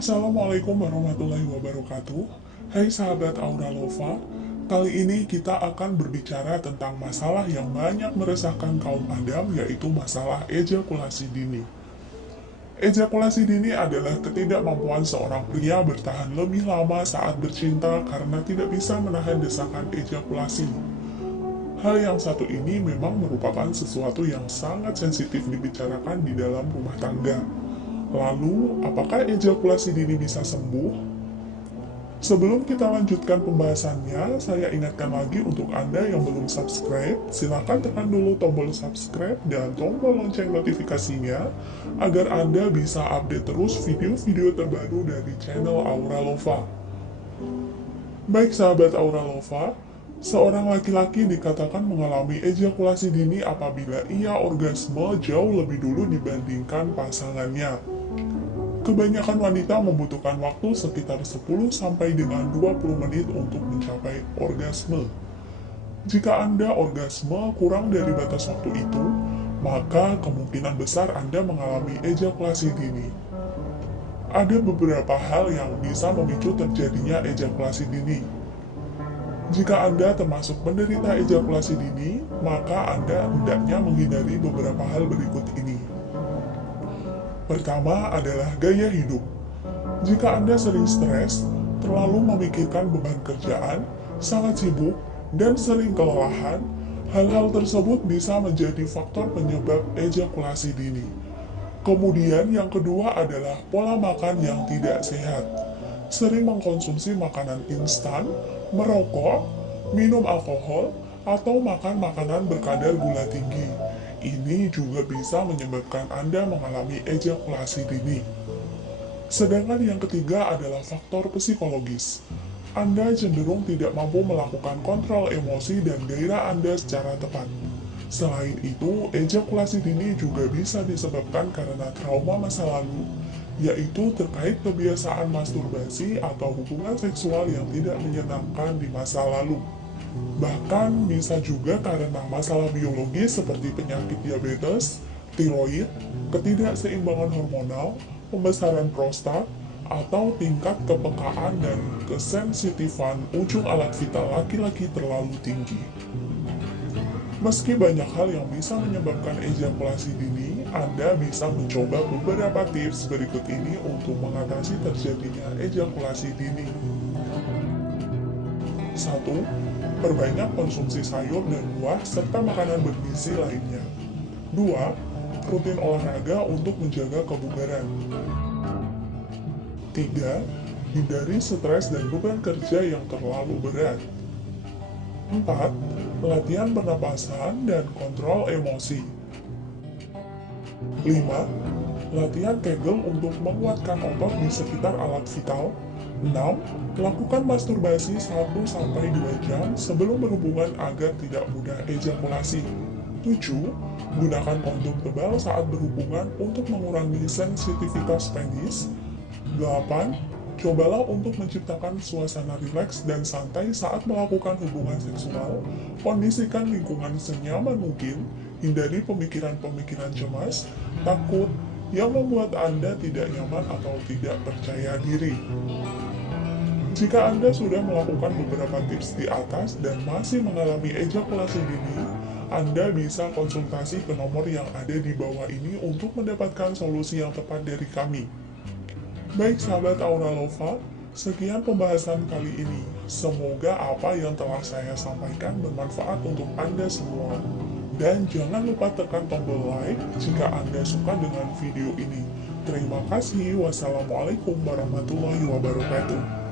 Assalamualaikum warahmatullahi wabarakatuh. Hai sahabat Aura Lova, kali ini kita akan berbicara tentang masalah yang banyak meresahkan kaum Adam, yaitu masalah ejakulasi dini. Ejakulasi dini adalah ketidakmampuan seorang pria bertahan lebih lama saat bercinta karena tidak bisa menahan desakan ejakulasi. Hal yang satu ini memang merupakan sesuatu yang sangat sensitif dibicarakan di dalam rumah tangga. Lalu, apakah ejakulasi dini bisa sembuh? Sebelum kita lanjutkan pembahasannya, saya ingatkan lagi untuk Anda yang belum subscribe, silakan tekan dulu tombol subscribe dan tombol lonceng notifikasinya, agar Anda bisa update terus video-video terbaru dari channel Aura Lova. Baik sahabat Aura Lova, seorang laki-laki dikatakan mengalami ejakulasi dini apabila ia orgasme jauh lebih dulu dibandingkan pasangannya. Kebanyakan wanita membutuhkan waktu sekitar 10 sampai dengan 20 menit untuk mencapai orgasme. Jika Anda orgasme kurang dari batas waktu itu, maka kemungkinan besar Anda mengalami ejakulasi dini. Ada beberapa hal yang bisa memicu terjadinya ejakulasi dini. Jika Anda termasuk penderita ejakulasi dini, maka Anda hendaknya menghindari beberapa hal berikut ini. Pertama adalah gaya hidup. Jika Anda sering stres, terlalu memikirkan beban kerjaan, sangat sibuk, dan sering kelelahan, hal-hal tersebut bisa menjadi faktor penyebab ejakulasi dini. Kemudian yang kedua adalah pola makan yang tidak sehat. Sering mengkonsumsi makanan instan, merokok, minum alkohol, atau makan makanan berkadar gula tinggi. Ini juga bisa menyebabkan Anda mengalami ejakulasi dini. Sedangkan yang ketiga adalah faktor psikologis. Anda cenderung tidak mampu melakukan kontrol emosi dan gairah Anda secara tepat. Selain itu, ejakulasi dini juga bisa disebabkan karena trauma masa lalu, yaitu terkait kebiasaan masturbasi atau hubungan seksual yang tidak menyenangkan di masa lalu. Bahkan bisa juga karena masalah biologis seperti penyakit diabetes, tiroid, ketidakseimbangan hormonal, pembesaran prostat, atau tingkat kepekaan dan kesensitifan ujung alat vital laki-laki terlalu tinggi. Meski banyak hal yang bisa menyebabkan ejakulasi dini, Anda bisa mencoba beberapa tips berikut ini untuk mengatasi terjadinya ejakulasi dini. 1. Perbanyak konsumsi sayur dan buah serta makanan bergizi lainnya. 2. Rutin olahraga untuk menjaga kebugaran. 3. Hindari stres dan beban kerja yang terlalu berat. 4. Latihan pernapasan dan kontrol emosi. 5. Latihan Kegel untuk menguatkan otot di sekitar alat vital. 6. Lakukan masturbasi 1-2 jam sebelum berhubungan agar tidak mudah ejakulasi. 7. Gunakan kondom tebal saat berhubungan untuk mengurangi sensitivitas penis. 8. Cobalah untuk menciptakan suasana rileks dan santai saat melakukan hubungan seksual. Kondisikan lingkungan senyaman mungkin, hindari pemikiran-pemikiran cemas, takut, yang membuat Anda tidak nyaman atau tidak percaya diri. Jika Anda sudah melakukan beberapa tips di atas dan masih mengalami ejakulasi dini, Anda bisa konsultasi ke nomor yang ada di bawah ini untuk mendapatkan solusi yang tepat dari kami. Baik sahabat Aura Lova, sekian pembahasan kali ini. Semoga apa yang telah saya sampaikan bermanfaat untuk Anda semua. Dan jangan lupa tekan tombol like jika Anda suka dengan video ini. Terima kasih. Wassalamualaikum warahmatullahi wabarakatuh.